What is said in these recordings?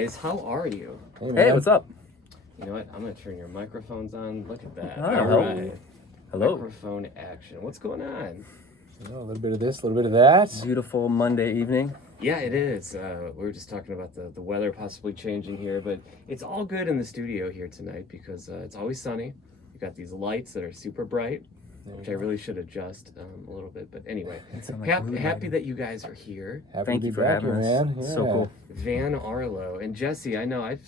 guys, how are you? Hey, what's up? You know what? I'm gonna turn your microphones on. Look at that. Oh, All right. Hello. Microphone action. What's going on? A little bit of this, a little bit of that. Beautiful Monday evening. Yeah, it is. We were just talking about the weather possibly changing here, but it's all good in the studio here tonight because it's always sunny. You got these lights that are super bright, which I really should adjust a little bit. But anyway, happy that you guys are here. Thank you for having us. man. Yeah. So cool. Van Arlo and Jesse. I know I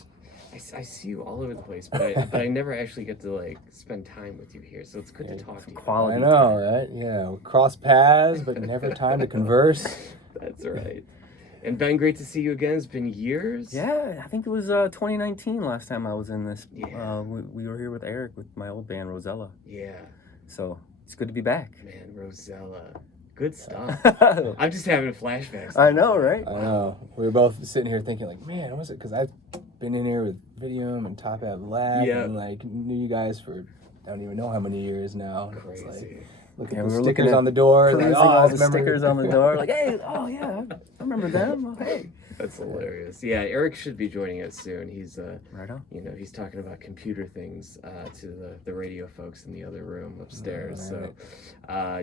see you all over the place, but I never actually get to like spend time with you here. So it's good to talk to you. I know, right? Yeah, we cross paths, but never time to converse. That's right. And Ben, great to see you again. It's been years. Yeah, I think it was 2019 last time I was in this. Yeah. We were here with Eric with my old band Rosella. Yeah. So it's good to be back. Man, Rosella. Good stuff. I'm just having flashbacks. I know, right? I know. We were both sitting here thinking, like, man, what was it? Because I've been in here with Vidium and Top Hat Lab and like knew you guys for I don't even know how many years now. Crazy. It's like, look at Yeah, the we were stickers looking on the door. Perusing Like, all the stickers on the door. Like, hey, oh yeah, I remember them. Oh, hey. That's hilarious. Yeah, Eric should be joining us soon. He's right on. You know, he's talking about computer things to the radio folks in the other room upstairs. So,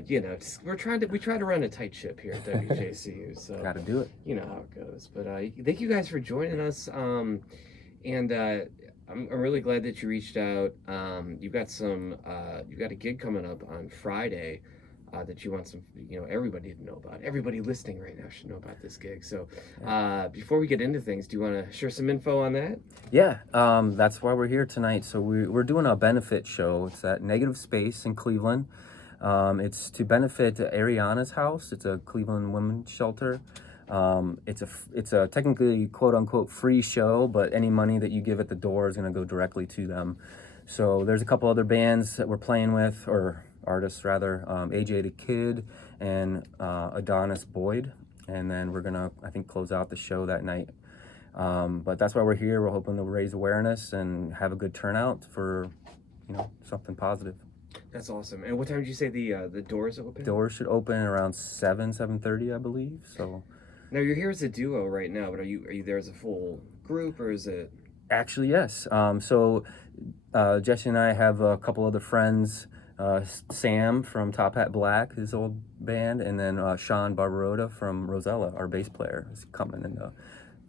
you know, we try to run a tight ship here at WJCU. So Gotta do it. You know how it goes. But thank you guys for joining us. And I'm really glad that you reached out. You've got a gig coming up on Friday. That you want everybody to know about. Everybody listening right now should know about this gig. So before we get into things, do you want to share some info on that? Yeah, that's why we're here tonight. So we're doing a benefit show. It's at Negative Space in Cleveland. It's to benefit Ariana's house. It's a Cleveland women's shelter. It's a technically quote unquote free show, but any money that you give at the door is going to go directly to them. So there's a couple other bands that we're playing with, or artists rather, AJ the Kid and Adonis Boyd, and then we're gonna I think close out the show that night. But that's why we're here. We're hoping to raise awareness and have a good turnout for something positive. That's awesome. And what time did you say the doors open? Doors should open around 7:30, I believe. So now you're here as a duo right now, but are you there as a full group, or is it? Actually, yes. So Jesse and I have a couple other friends. Sam from Top Hat Black, his old band, and then Sean Barbarotta from Rosella, our bass player, is coming and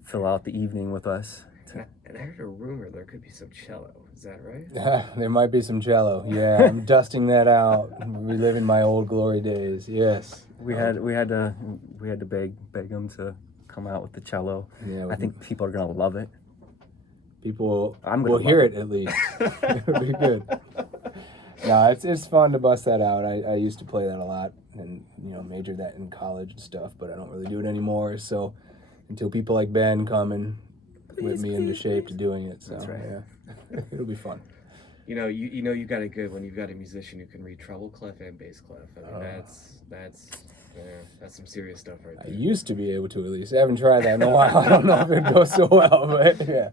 fill out the evening with us. And I heard a rumor there could be some cello. Is that right? There might be some cello. Yeah, I'm dusting that out. Reliving my old glory days. Yes. We had to beg him to come out with the cello. Yeah, I think people are gonna love it. People will hear it at least. It'll be good. No, it's fun to bust that out. I used to play that a lot and majored that in college and stuff, but I don't really do it anymore. So until people like Ben come and whip me into shape to doing it, so that's right. Yeah, it'll be fun. You got a good one. You've got a musician who can read treble clef and bass clef. I mean, that's some serious stuff right there. I used to be able to at least. I haven't tried that in a while. I don't know if it goes so well, but yeah.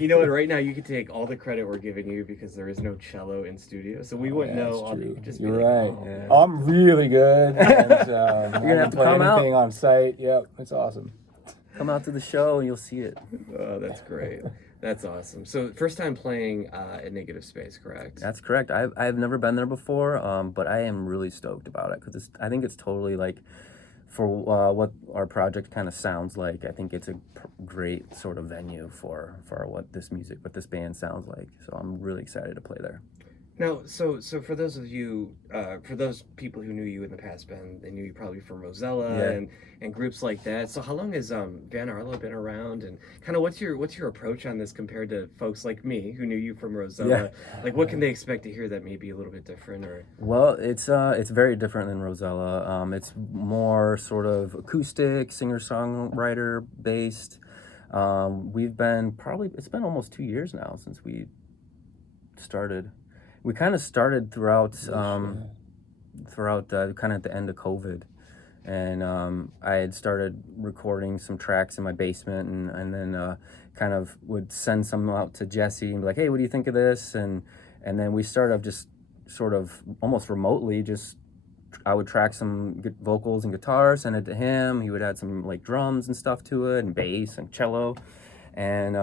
You know what? Right now, you could take all the credit we're giving you because there is no cello in studio, so we wouldn't know. You're right. I'm really good. And, you're gonna have to come out. Anything on site. Yep, it's awesome. Come out to the show and you'll see it. Oh, that's great. That's awesome. So, first time playing at Negative Space, correct? That's correct. I've never been there before, but I am really stoked about it because I think it's totally like. For what our project kind of sounds like, I think it's a great sort of venue for what this band sounds like. So I'm really excited to play there. Now, so for those of you, for those people who knew you in the past, Ben, they knew you probably from Rosella and groups like that. So how long has Van Arlo been around, and kind of what's your approach on this compared to folks like me who knew you from Rosella? Yeah. Like, what can they expect to hear that may be a little bit different? Or well, it's very different than Rosella. It's more sort of acoustic, singer-songwriter based. It's been almost 2 years now since we started. We kind of started throughout kind of at the end of COVID, and I had started recording some tracks in my basement, and then kind of would send some out to Jesse and be like, hey, what do you think of this? And then we started just sort of almost remotely, just I would track some vocals and guitar, send it to him. He would add some like drums and stuff to it, and bass and cello. and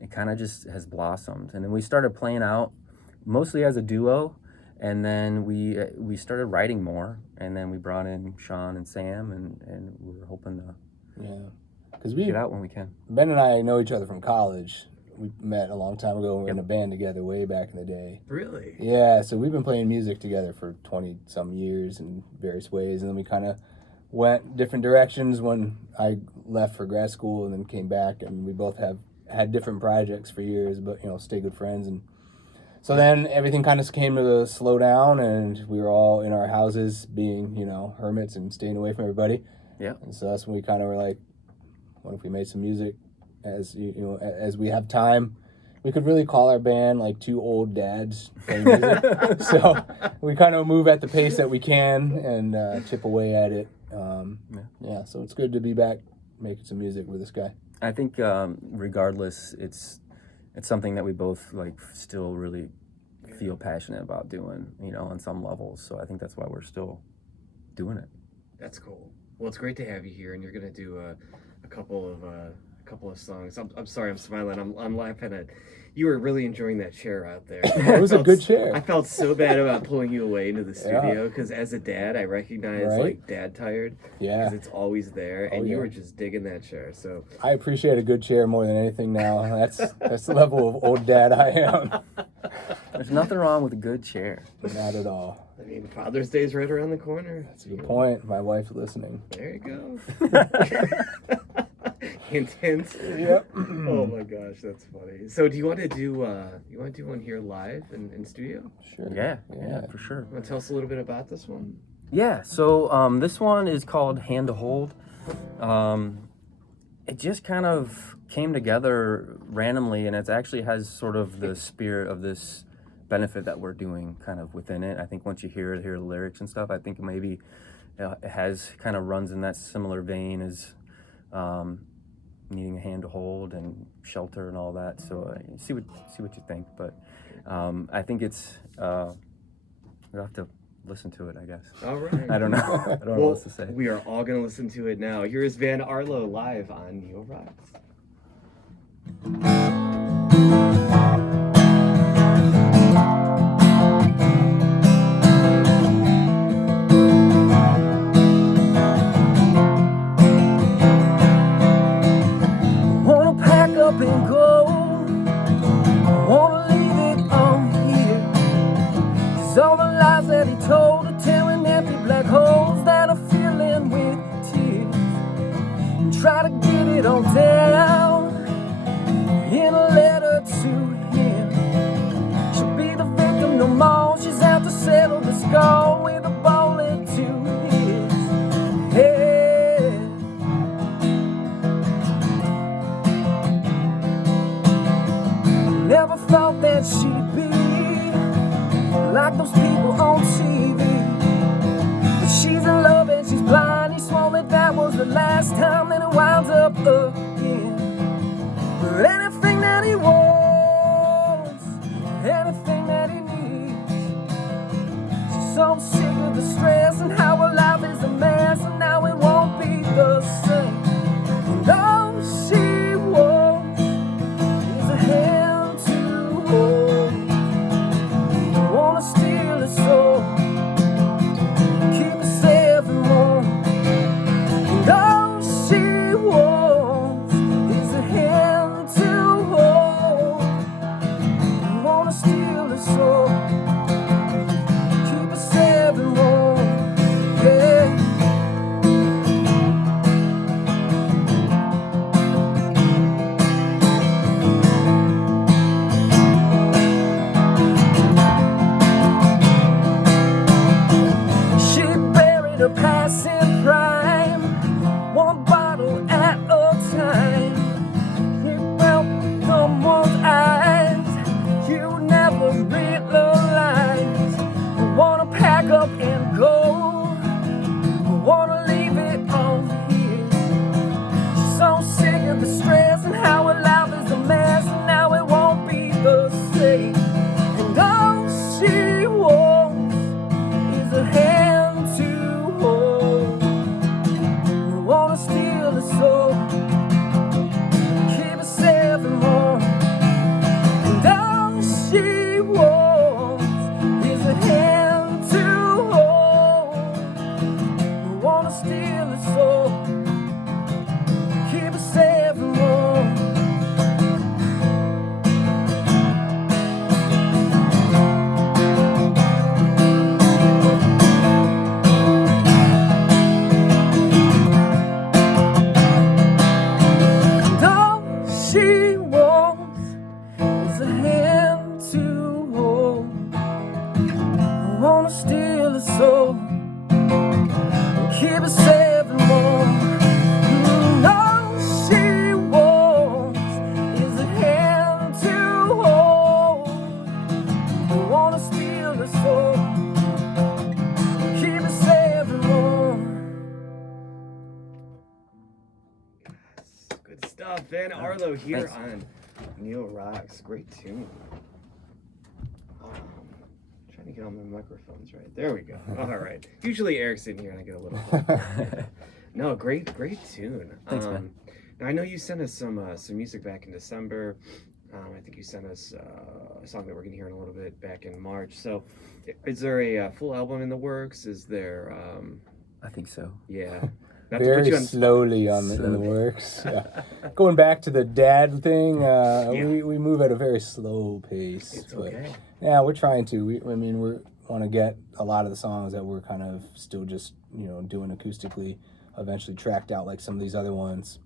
it kind of just has blossomed. And then we started playing out mostly as a duo, and then we started writing more, and then we brought in Sean and Sam, and we're hoping to because we get out when we can. Ben and I know each other from college. We met a long time ago. We were in a band together way back in the day. Really? Yeah, so we've been playing music together for 20-some years in various ways, and then we kind of went different directions when I left for grad school and then came back, and we both have had different projects for years, but, stay good friends. And so then everything kind of came to a slow down, and we were all in our houses being, hermits and staying away from everybody. Yeah. And so that's when we kind of were like, what if we made some music? As as we have time, we could really call our band like two old dads playing music. So we kind of move at the pace that we can and chip away at it. So it's good to be back making some music with this guy. I think regardless, it's something that we both still really feel passionate about doing, on some levels. So I think that's why we're still doing it. That's cool. Well, it's great to have you here, and you're gonna do a couple of songs. I'm sorry, I'm smiling. I'm laughing at. You were really enjoying that chair out there. It was a good chair. I felt so bad about pulling you away into the studio because as a dad, I recognize dad tired. Yeah. Because it's always there, and you were just digging that chair. So I appreciate a good chair more than anything now. That's the level of old dad I am. There's nothing wrong with a good chair. Not at all. I mean, Father's Day's right around the corner. That's a good point. My wife's listening. There you go. Hint, hint. Yep. Oh my gosh, that's funny. So, do you want to do one here live in studio? Sure. Yeah, for sure. Want to tell us a little bit about this one? Yeah. So this one is called Hand to Hold. It just kind of came together randomly, and it actually has sort of the spirit of this benefit that we're doing kind of within it. I think once you hear the lyrics and stuff, I think maybe it has kind of runs in that similar vein as needing a hand to hold and shelter and all that. So see what you think. But I think it's you'll have to listen to it, I guess. All right. I don't know. I don't know what else to say. We are all going to listen to it now. Here is Van Arlo live on Neo Rocks. And go, I wanna leave it all here, 'cause all the lies that he told are tearing empty black holes that are filling with tears, and try to get it all down in a letter to him. She'll be the victim no more, she's out to settle the score with a bullet to his head. Never thought that she'd be like those people on TV, but she's in love and she's blind. He swore that was the last time, then it winds up again. For anything that he wants, anything that he needs. She's so sick of the stress and how her life is a mess, and now it won't be the same. And all she wants is a hand. Wanna steal his soul, keep it safe and warm, and all she wants is a hand to hold. wanna steal a soul and keep us evermore. All she wants is a hand to hold. I wanna steal her soul, keep us evermore. Yes, good stuff, man. Arlo here Thanks. on Neil Rocks. Great tune. Trying to get all my microphones right. There we go. All right. Usually Eric's in here and I get a little. No, great tune. Thanks, man. Now I know you sent us some music back in December. I think you sent us a song that we're gonna hear in a little bit back in March. So, is there a full album in the works? Is there? I think so. Yeah. Not to put Very you on slowly in the works. Yeah. Going back to the dad thing, we move at a very slow pace. It's okay. Yeah, we're trying to. We want to get a lot of the songs that we're kind of still just doing acoustically, eventually tracked out like some of these other ones.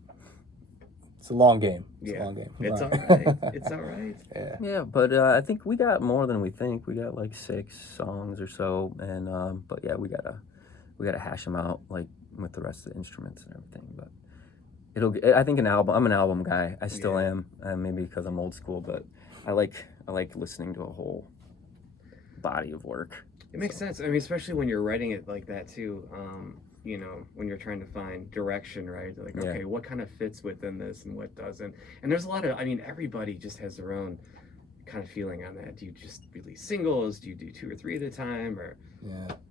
It's a long game. It's a long game. It's all right. It's all right. Yeah. Yeah, but I think we got more than we think. We got like 6 songs or so, and but yeah, we gotta hash them out like with the rest of the instruments and everything. But I think an album. I'm an album guy. I still am. Maybe because I'm old school, but I like listening to a whole body of work. It makes sense. I mean, especially when you're writing it like that too. When you're trying to find direction, right? Like, okay, what kind of fits within this and what doesn't? And there's a lot of, everybody just has their own kind of feeling on that. Do you just release singles? Do you do 2 or 3 at a time? Or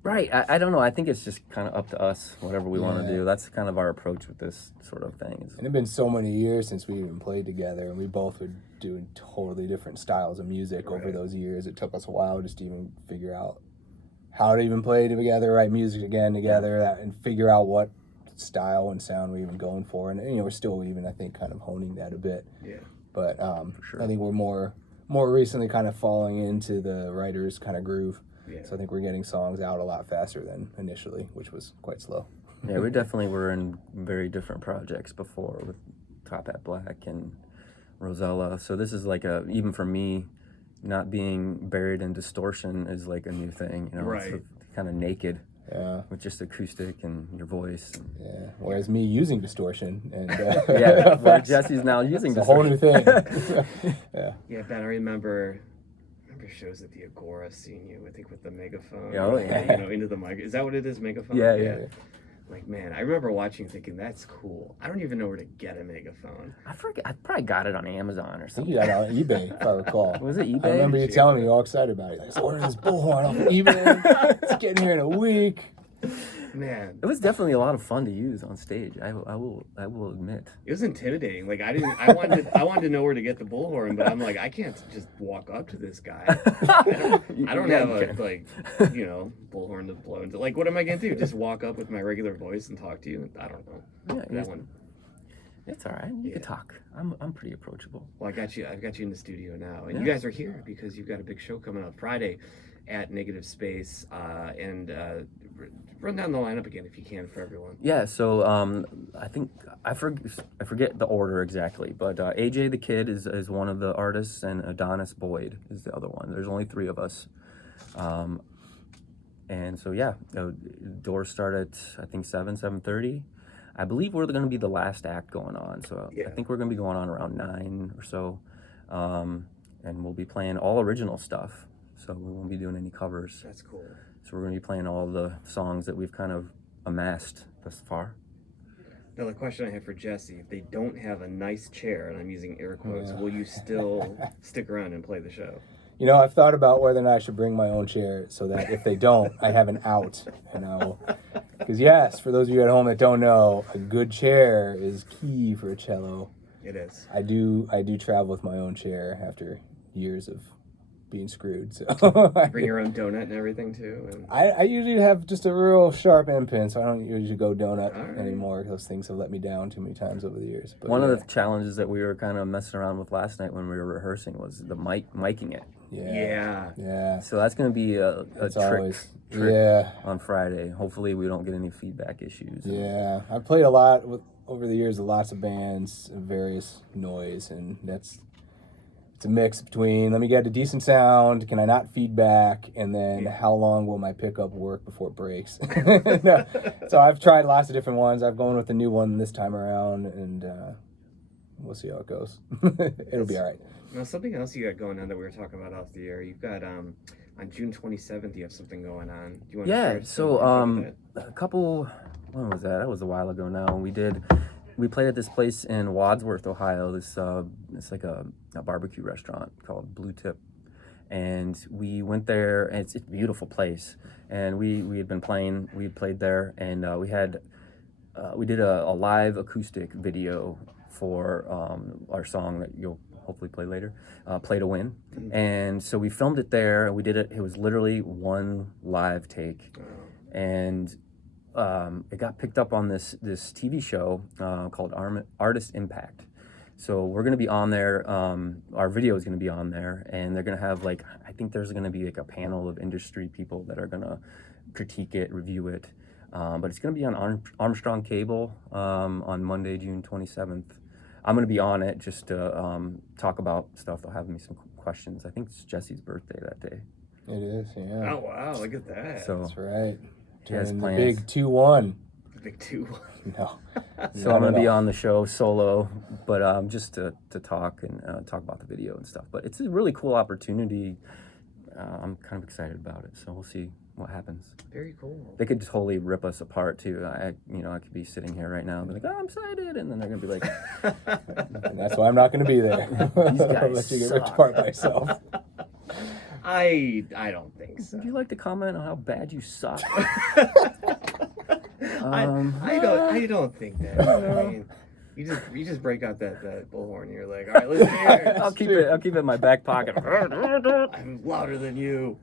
Right. I don't know. I think it's just kind of up to us, whatever we want to do. That's kind of our approach with this sort of thing. And it's been so many years since we even played together, and we both were doing totally different styles of music over those years. It took us a while just to even figure out how to even play together, write music again together, and figure out what style and sound we're even going for. And we're still even, I think, kind of honing that a bit. Yeah. But For sure. I think we're more recently kind of falling into the writer's kind of groove. Yeah. So I think we're getting songs out a lot faster than initially, which was quite slow. Yeah, we definitely were in very different projects before with Top Hat Black and Rosella. So this is like even for me, not being buried in distortion is like a new thing. Right. It's kind of naked. Yeah. With just acoustic and your voice. Yeah. Whereas me using distortion and where Jesse's now using it's a whole distortion. new thing. Yeah. Yeah, Ben, I remember shows at the Agora, seeing you, I think, with the megaphone. Oh, yeah. Into the mic. Is that what it is, megaphone? Yeah. Like, man, I remember watching, thinking, that's cool. I don't even know where to get a megaphone. I forget. I probably got it on Amazon or I think something. you got it on eBay, if I recall. Was it eBay? I remember you telling me you're all excited about it. Like, so ordering this bullhorn off of eBay. It's getting here in a week. Man, It was definitely a lot of fun to use on stage. I will admit. it was intimidating. Like, I wanted to know where to get the bullhorn, but I'm like, I can't just walk up to this guy. I don't have a bullhorn to blow into. Like, what am I gonna do? Just walk up with my regular voice and talk to you? I don't know. Yeah, That one. it's all right. You can talk. I'm pretty approachable. Well, I've got you in the studio now, and you guys are here because you've got a big show coming up Friday at Negative Space, and run down the lineup again if you can for everyone. Yeah, so I think I forget the order exactly, but AJ the Kid is one of the artists, and Adonis Boyd is the other one. There's only 3 of us, and so doors start at I think 7:30. I believe we're going to be the last act going on, so I think we're going to be going on around 9 or so, and we'll be playing all original stuff. So we won't be doing any covers. That's cool. So we're going to be playing all the songs that we've kind of amassed thus far. Now the question I have for Jesse, if they don't have a nice chair, and I'm using air quotes, will you still stick around and play the show? I've thought about whether or not I should bring my own chair so that if they don't, I have an out. Because yes, for those of you at home that don't know, a good chair is key for a cello. It is. I do travel with my own chair after years of being screwed. So Bring your own donut and everything too. And I usually have just a real sharp end pin, so I don't usually go donut All right. anymore. Those things have let me down too many times over the years. But One of the challenges that we were kind of messing around with last night when we were rehearsing was the miking it. Yeah. So that's going to be a It's trick always on Friday. Hopefully we don't get any feedback issues. Yeah, I've played a lot over the years with lots of bands of various noise, and it's it's a mix between, let me get a decent sound, can I not feedback, and then how long will my pickup work before it breaks? No. So I've tried lots of different ones. I've gone with a new one this time around, and we'll see how it goes. It'll be all right. Now, something else you got going on that we were talking about off the air, you've got on June 27th, you have something going on. Do you want to share so a couple, when was that? That was a while ago now. We played at this place in Wadsworth, Ohio. It's like a barbecue restaurant called Blue Tip, and we went there. And it's a beautiful place, and we had been playing. We played there, and we did a live acoustic video for our song that you'll hopefully play later, Play to Win. And so we filmed it there, and we did it. It was literally one live take, and it got picked up on this TV show called Artist Impact. So we're going to be on there. Our video is going to be on there, and they're going to have I think there's going to be a panel of industry people that are going to critique it, review it. But it's going to be on Armstrong Cable on Monday, June 27th. I'm going to be on it just to talk about stuff. They'll have me some questions. I think it's Jesse's birthday that day. It is, yeah. Oh, wow, look at that. So that's right. He has The plans. big 2-1. Big 2-1. No. So I'm going to be on the show solo, but just to talk and talk about the video and stuff. But it's a really cool opportunity. I'm kind of excited about it, so we'll see what happens. Very cool. They could totally rip us apart too. I could be sitting here right now and be like, "Oh, I'm excited," and then they're gonna be like, And that's why I'm not going to be there. These guys I'll let you get ripped suck. apart by yourself. I don't think so. "Would you like to comment on how bad you suck?" I don't think that. I mean, you just break out that bullhorn and you're like, all right, listen here. I'll keep it in my back pocket. I'm louder than you.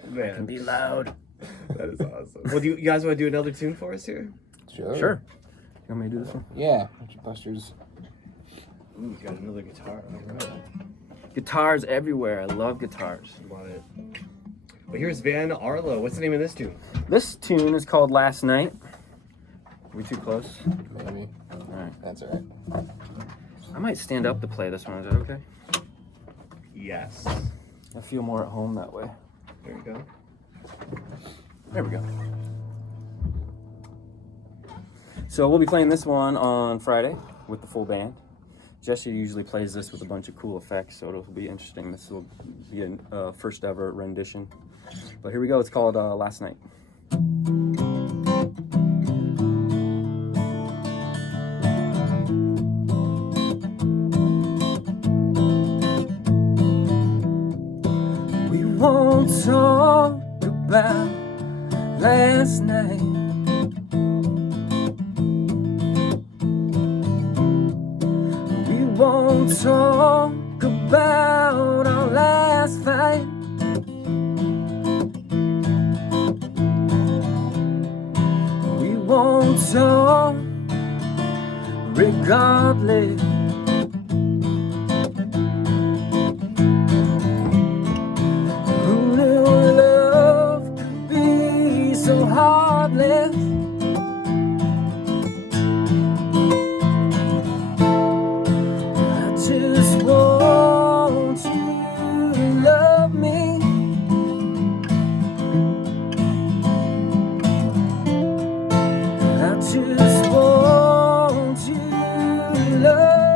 Can Man, be loud. that is awesome. Well, do you guys want to do another tune for us here? Sure. You want me to do this one? Yeah. Buster's. Ooh, you got another guitar. All right. Guitars everywhere. I love guitars. Love it. Well, here's Van Arlo. What's the name of this tune? This tune is called Last Night. Are we too close? Maybe. All right. That's all right. I might stand up to play this one. Is that okay? Yes. I feel more at home that way. There you go. There we go. So we'll be playing this one on Friday with the full band. Jesse usually plays this with a bunch of cool effects, so it'll be interesting. This will be a first ever rendition. But here we go. It's called Last Night. We won't talk about last night. We won't talk about our last fight. We won't talk regardless. Who knew love could be so heartless? I just want you to love me. I just want you to love me.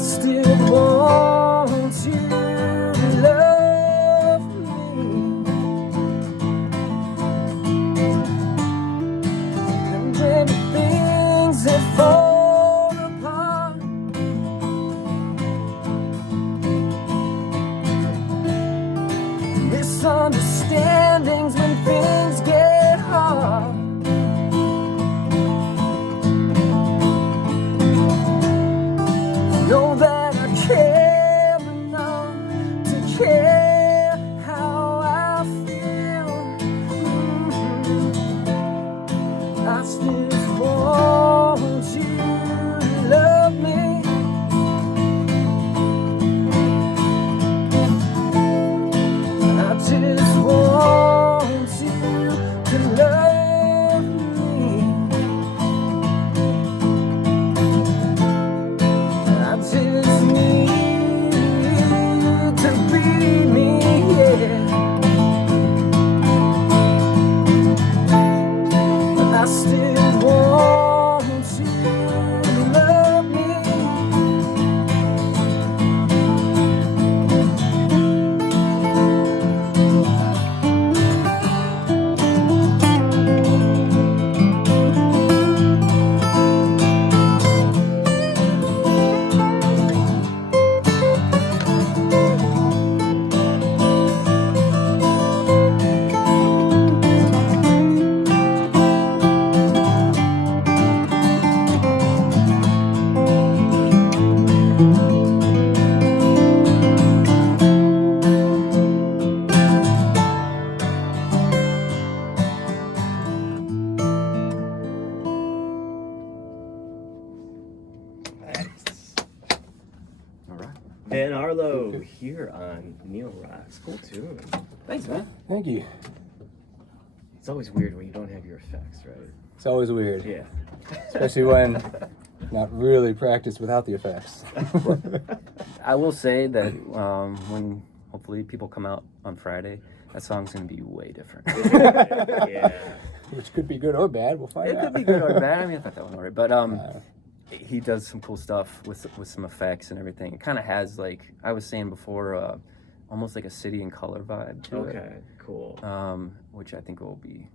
still want you to love me. And when things that fall apart, misunderstandings when things get hard, know that I care enough to care how I feel. I still want you to love me. I just want you to love me. I just need you to be me, yeah. I still want you to love me. Nice. All right. Van Arlo here on Neil Rocks. Cool tune. Thanks, man. Thank you. It's always weird when you don't have your effects, right? It's always weird, Yeah. especially when not really practiced without the effects. I will say that when hopefully people come out on Friday, that song's gonna be way different. Yeah. Which could be good or bad. We'll find It out. could be good or bad. I mean, I thought that one alright, but he does some cool stuff with some effects and everything. It kind of has, like I was saying before, almost like a City and Color vibe to it. Okay, cool. Which I think will be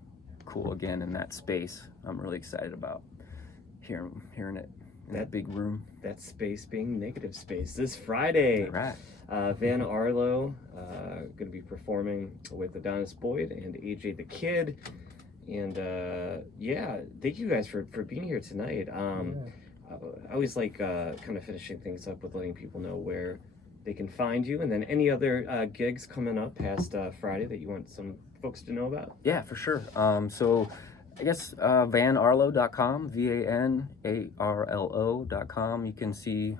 cool again in that space. I'm really excited about hearing it in that big room. That space being negative space. This Friday, Right. Van Arlo going to be performing with Adonis Boyd and AJ the Kid. And yeah, thank you guys for being here tonight. I always like kind of finishing things up with letting people know where they can find you, and then any other gigs coming up past Friday that you want some folks to know about. Yeah, for sure. So I guess vanarlo.com, vanarlo.com. You can see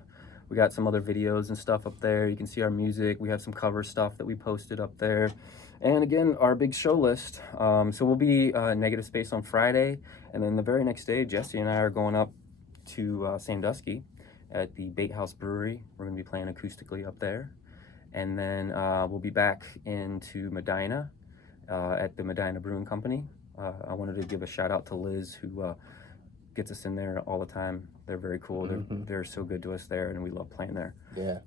we got some other videos and stuff up there. You can see our music. We have some cover stuff that we posted up there. And again, our big show list. So we'll be Negative Space on Friday. And then the very next day, Jesse and I are going up to Sandusky at the Bait House Brewery. We're going to be playing acoustically up there. And then we'll be back into Medina at the Medina Brewing Company. I wanted to give a shout out to Liz, who gets us in there all the time. They're very cool. They're so good to us there, and we love playing there. Yeah.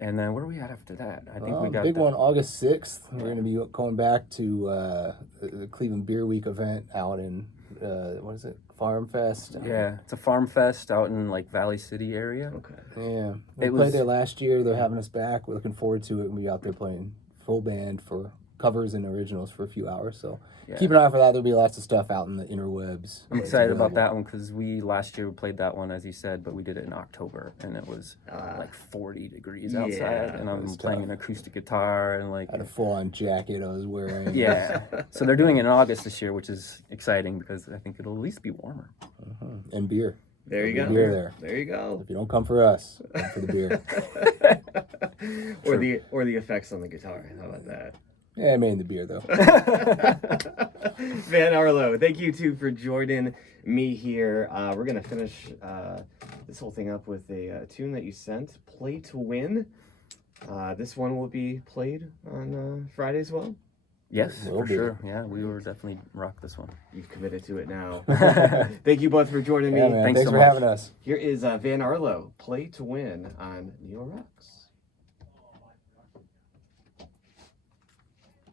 And then where are we at after that? I think we got big one August 6th. We're going to be going back to the Cleveland Beer Week event out in what is it? Farm Fest. Yeah, it's a farm fest out in like Valley City area. Okay. Yeah, we played there last year. They're having us back. We're looking forward to it. We'll be out there playing full band for covers and originals for a few hours. So keep an eye out for that. There'll be lots of stuff out in the interwebs. I'm excited about that one because last year we played that one, as you said, but we did it in October and it was like 40 degrees outside, and I'm playing an acoustic guitar and like I had a full-on jacket I was wearing. Yeah. So they're doing it in August this year, which is exciting because I think it'll at least be warmer. And beer. There you go. Beer there. There you go. If you don't come for us, come for the beer. Or the effects on the guitar. How about that? Yeah, mainly the beer though. Van Arlo, thank you too for joining me here. We're gonna finish this whole thing up with a tune that you sent, "Play to Win." This one will be played on Friday as well. Yes, Will for be. sure. Yeah, we were definitely rock this one. You've committed to it now. Thank you both for joining me. Yeah, man. Thanks Thanks so for much. having us. Here is Van Arlo, Play to Win on Neo Rocks.